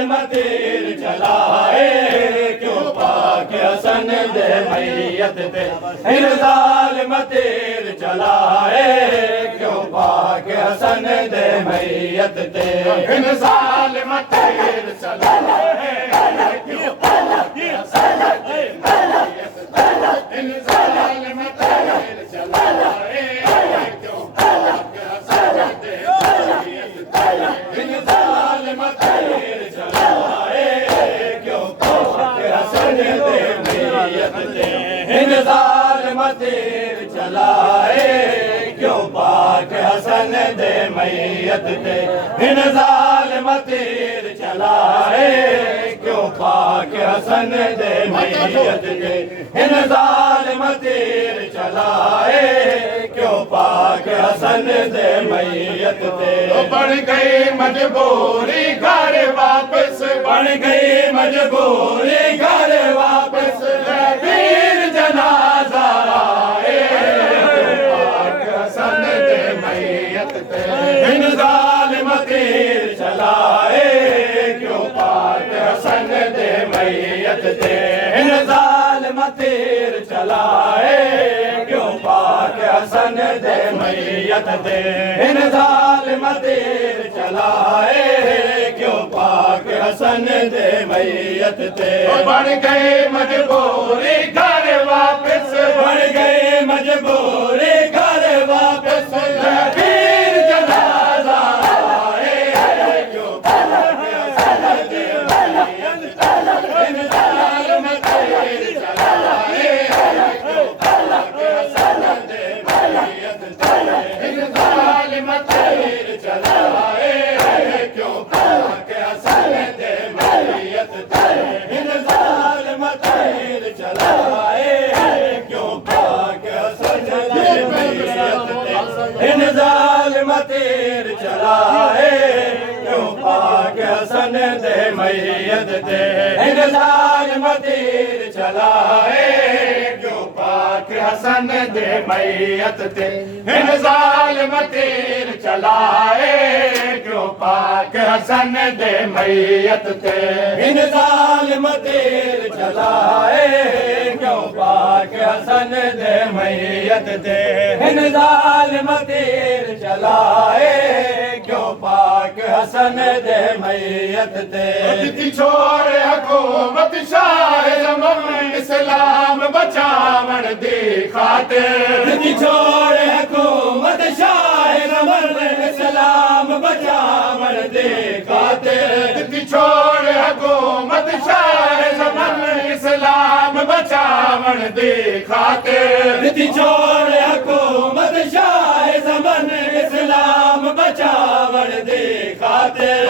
जालिम तीर चलाए क्यों पाक हसन दे मैयत ते इन जालिम तीर चलाए क्यों पाक हसन दे मैयत ते इन जालिम तीर चलाए क्यों पाक हसन दे मैयत ते इन जालिम तीर चलाए क्यों पाक हसन दे मैयत ते इन जालिम तीर चलाए क्यों पाक हसन दे मैयत ते इन जालिम तीर चलाए क्यों पाक हसन दे मैयत ते इन जालिम तीर चलाए क्यों पाक हसन दे मैयत ते इन जालिम तीर चलाए क्यों पाक हसन दे मैयत ते बढ़ गई मजबूरी घर वापस बढ़ गई मजबूरी घर वापस वीर जनाजा आए पाक हसन दे मैयत ते इन जालिम तीर चलाए क्यों पाक हसन दे मैयत ते इन जालिम तीर चलाए क्यों पाक हसन दे मैयत ते इन जालिम तीर चलाए क्यों पाक हसन दे मैयत ते बढ़ गई मजबूरी घर वापस बढ़ गई मजबूरी घर वापस वीर जनाजा आए क्यों पाक हसन दे मैयत ते इन जालिम तीर चलाए क्यों पाक हसन दे मैयत ते इन जालिम तीर चलाए क्यों पाक हसन दे मैयत ते इन जालिम तीर चलाए क्यों पाक हसन दे मैयत ते इन जालिम तीर चलाए क्यों पाक हसन दे मैयत ते इन जालिम तीर चलाए क्यों पाक हसन दे मैयत ते इन जालिम तीर चलाए क्यों पाक हसन दे मैयत ते इन जालिम तीर चलाए क्यों पाक हसन दे मैयत ते इन जालिम तीर चलाए क्यों पाक हसन दे मैयत ते छोड़ हुकूमत शाह ज़मन इस्लाम बचावन दी खातिर छोड़ हुकूमत शाह ज़मन इस्लाम बचावन दी खातिर छोड़ हुकूमत शाह ज़मन इस्लाम बचावन दी खातिर छोड़ हुकूमत शाह ज़मन इस्लाम बचावन दी खातिर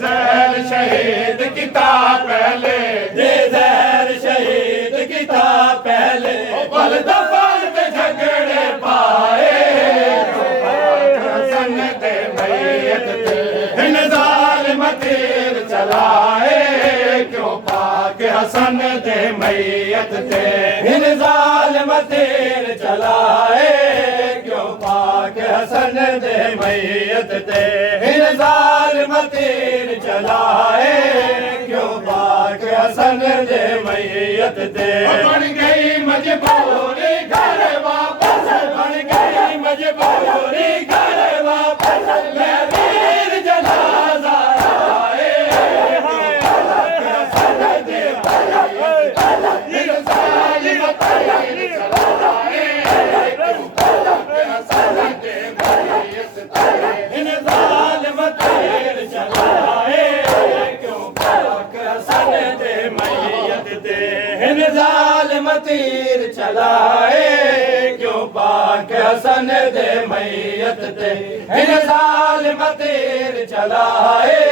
ज़हर शहीद किताब पहले दे ज़हर शहीद किताब पहले पल दफन पे झगड़े पाए हसन दे मैयत ते इन जालिम तीर चलाए क्यों पाक हसन दे मैयत ते इन जालिम तीर चलाए क्यों पाक हसन दे मैयत ते इन जालिम तीर चलाए क्यों पाक हसन दे मैयत ते बढ़ गई मजबूरी घर वापस बढ़ गई मजबूरी घर वापस वीर जनाजा आए पाक हसन दे मैयत ते इन जालिम तीर चलाए क्यों पाक हसन दे मैयत ते इन जालिम तीर चलाए क्यों पाक हसन दे मैयत ते इन जालिम तीर चलाए क्यों पाक हसन दे मैयत ते इन जालिम तीर चलाए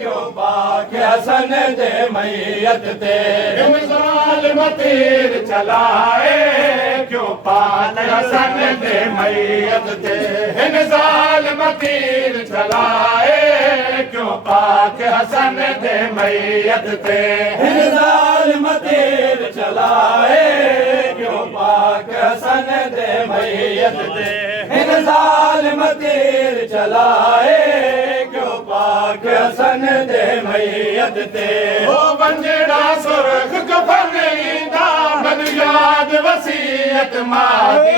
क्यों पाक हसन दे मैयत ते इन जालिम तीर चलाए क्यों पाक हसन दे मैयत ते इन जालिम तीर चलाए क्यों पाक हसन दे मैयत ते इन जालिम तीर चलाए क्यों पाक हसन दे मैयत ते इन जालिम तीर चलाए क्यों पाक हसन दे मैयत ते ओ वंजड़ा सुरख कफन ईंदा मैनू याद वसीयत मां दी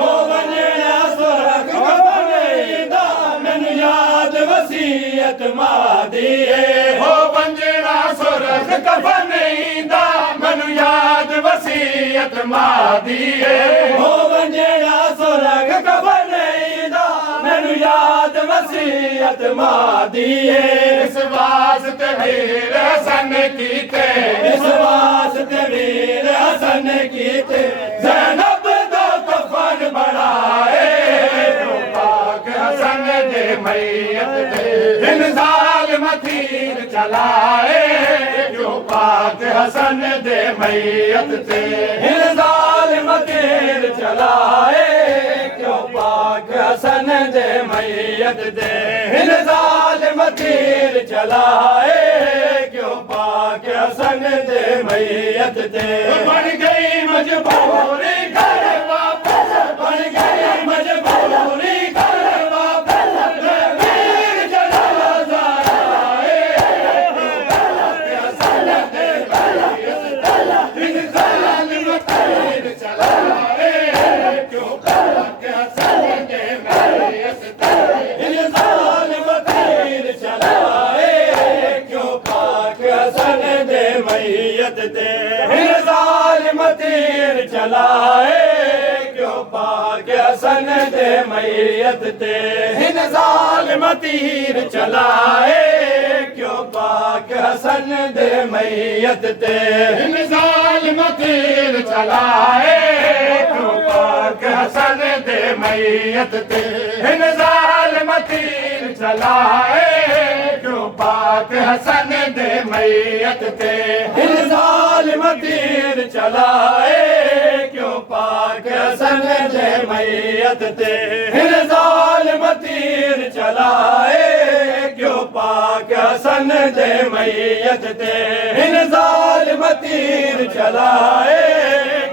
ओ वंजड़ा सुरख कफन ईंदा मैनू याद वसीयत मां दी ओ वंजड़ा सुरख कफन ईंदा मैनू याद वसीयत मां दी ओ वंजड़ा सुरख कफन ईंदा मैनू याद वसीयत मां दी इस वास्ते वीर हसन कीते इस वास्ते वीर हसन कीते ज़ैनब दा कफन बनाए पाक हसन दे मैयत ते इन ज़ालिम तीर चलाए जो पाक हसन दे मैयत ते इन ज़ालिम तीर चलाए क्यों पाक हसन दे मैयत ते इन ज़ालिम तीर चलाए क्यों पाक हसन दे मैयत ते बन गई मजबूरी घर वापस बन गई मजबूरी घर वापस वीर जनाजा आए पाक हसन दे मैयत ते इन ज़ालिम तीर चलाए क्यों पाक हसन दे मैयत ते इन ज़ालिम तीर चलाए क्यों पाक हसन दे मैयत ते इन ज़ालिम तीर चलाए क्यों पाक हसन दे मैयत ते इन ज़ालिम तीर चलाए क्यों पाक हसन दे मैयत ते इन ज़ालिम तीर चलाए क्यों पाक हसन दे मैयत ते इन ज़ालिम तीर चलाए क्यों पाक हसन दे मैयत ते इन ज़ालिम तीर चलाए क्यों पाक हसन दे मैयत ते इन ज़ालिम तीर चलाए क्यों पाक हसन दे मैयत ते इन ज़ालिम तीर चलाए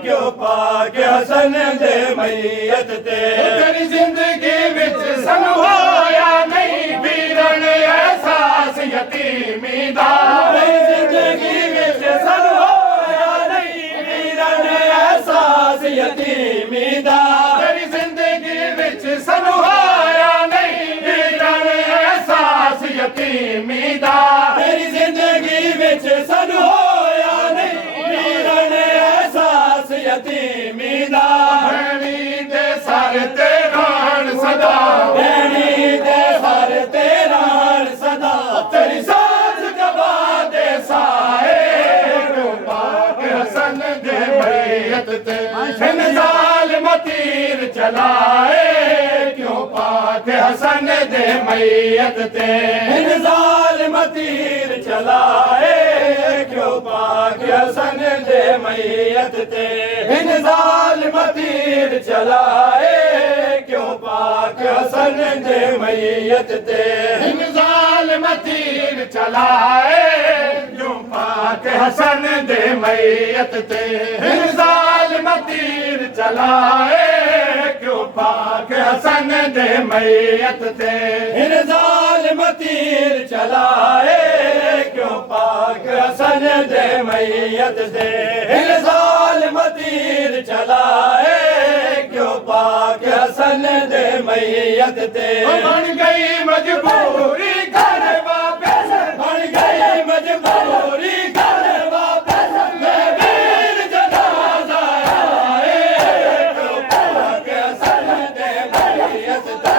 क्यों पाक हसन दे मैयत ते तेरी जिंदगी विच सानू होया नहीं वीरन एहसास यतीमी दा तेरी जिंदगी विच सानू होया नहीं वीरन एहसास यतीमी दा तेरी जिंदगी विच सानू होया नहीं वीरन एहसास यतीमी दा तेरी जिंदगी विच सानू होया नहीं वीरन एहसास यतीमी दा भैणी दे सर ते राण सदा भैणी दे सर ते राण सदा तेरी साथ गवा दे साए क्यों पाक हसन दे मैयत ते इन ज़ालिम तीर चलाए क्यों पाक हसन दे मैयत ते इन ज़ालिम तीर चलाए क्यों पाक हसन दे मैयत ते इन ज़ालिम तीर चलाए क्यों पाक हसन दे मैयत ते इन ज़ालिम तीर चलाए क्यों पाक हसन दे मैयत ते इन ज़ालिम तीर चलाए क्यों पाक हसन दे मैयत ते इन ज़ालिम तीर चलाए क्यों पाक हसन दे मैयत ते इन ज़ालिम तीर चलाए क्यों पाक हसन दे मैयत ते बन गई मजबूरी घर वापस बन गई मजबूरी घर वापस वीर जनाजा आए क्यों पाक हसन दे मैयत ते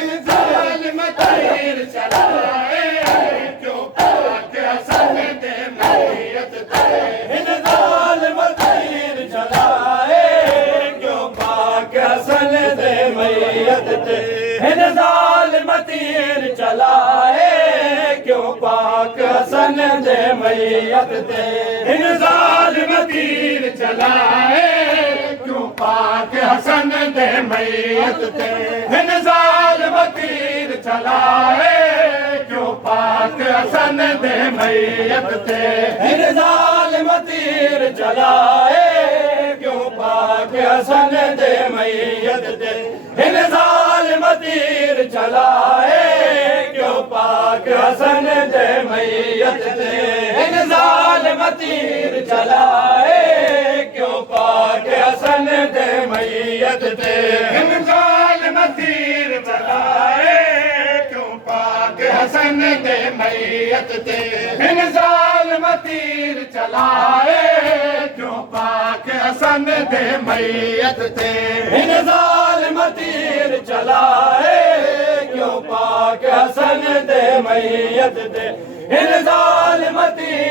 इन ज़ालिम तीर चलाए क्यों पाक हसन दे मैयत ते इन ज़ालिम तीर चलाए क्यों पाक हसन दे मैयत ते इन ज़ालिम तीर चलाए क्यों पाक हसन दे मैयत ते इन ज़ालिम तीर चलाए क्यों पाक हसन दे मैयत ते इन ज़ालिम तीर चलाए क्यों पाक हसन दे मैयत ते इन ज़ालिम तीर चलाए क्यों पाक हसन दे मैयत ते इन ज़ालिम तीर चलाए क्यों पाक हसन दे मैयत ते इन जालिम तीर चलाए क्यों पाक हसन दे मैयत ते इन जालिम तीर चलाए क्यों पाक हसन दे मैयत ते इन जालिम तीर चलाए क्यों पाक हसन दे मैयत ते इन जालिम तीर चलाए क्यों पाक हसन दे मैयत ते इन जालिम तीर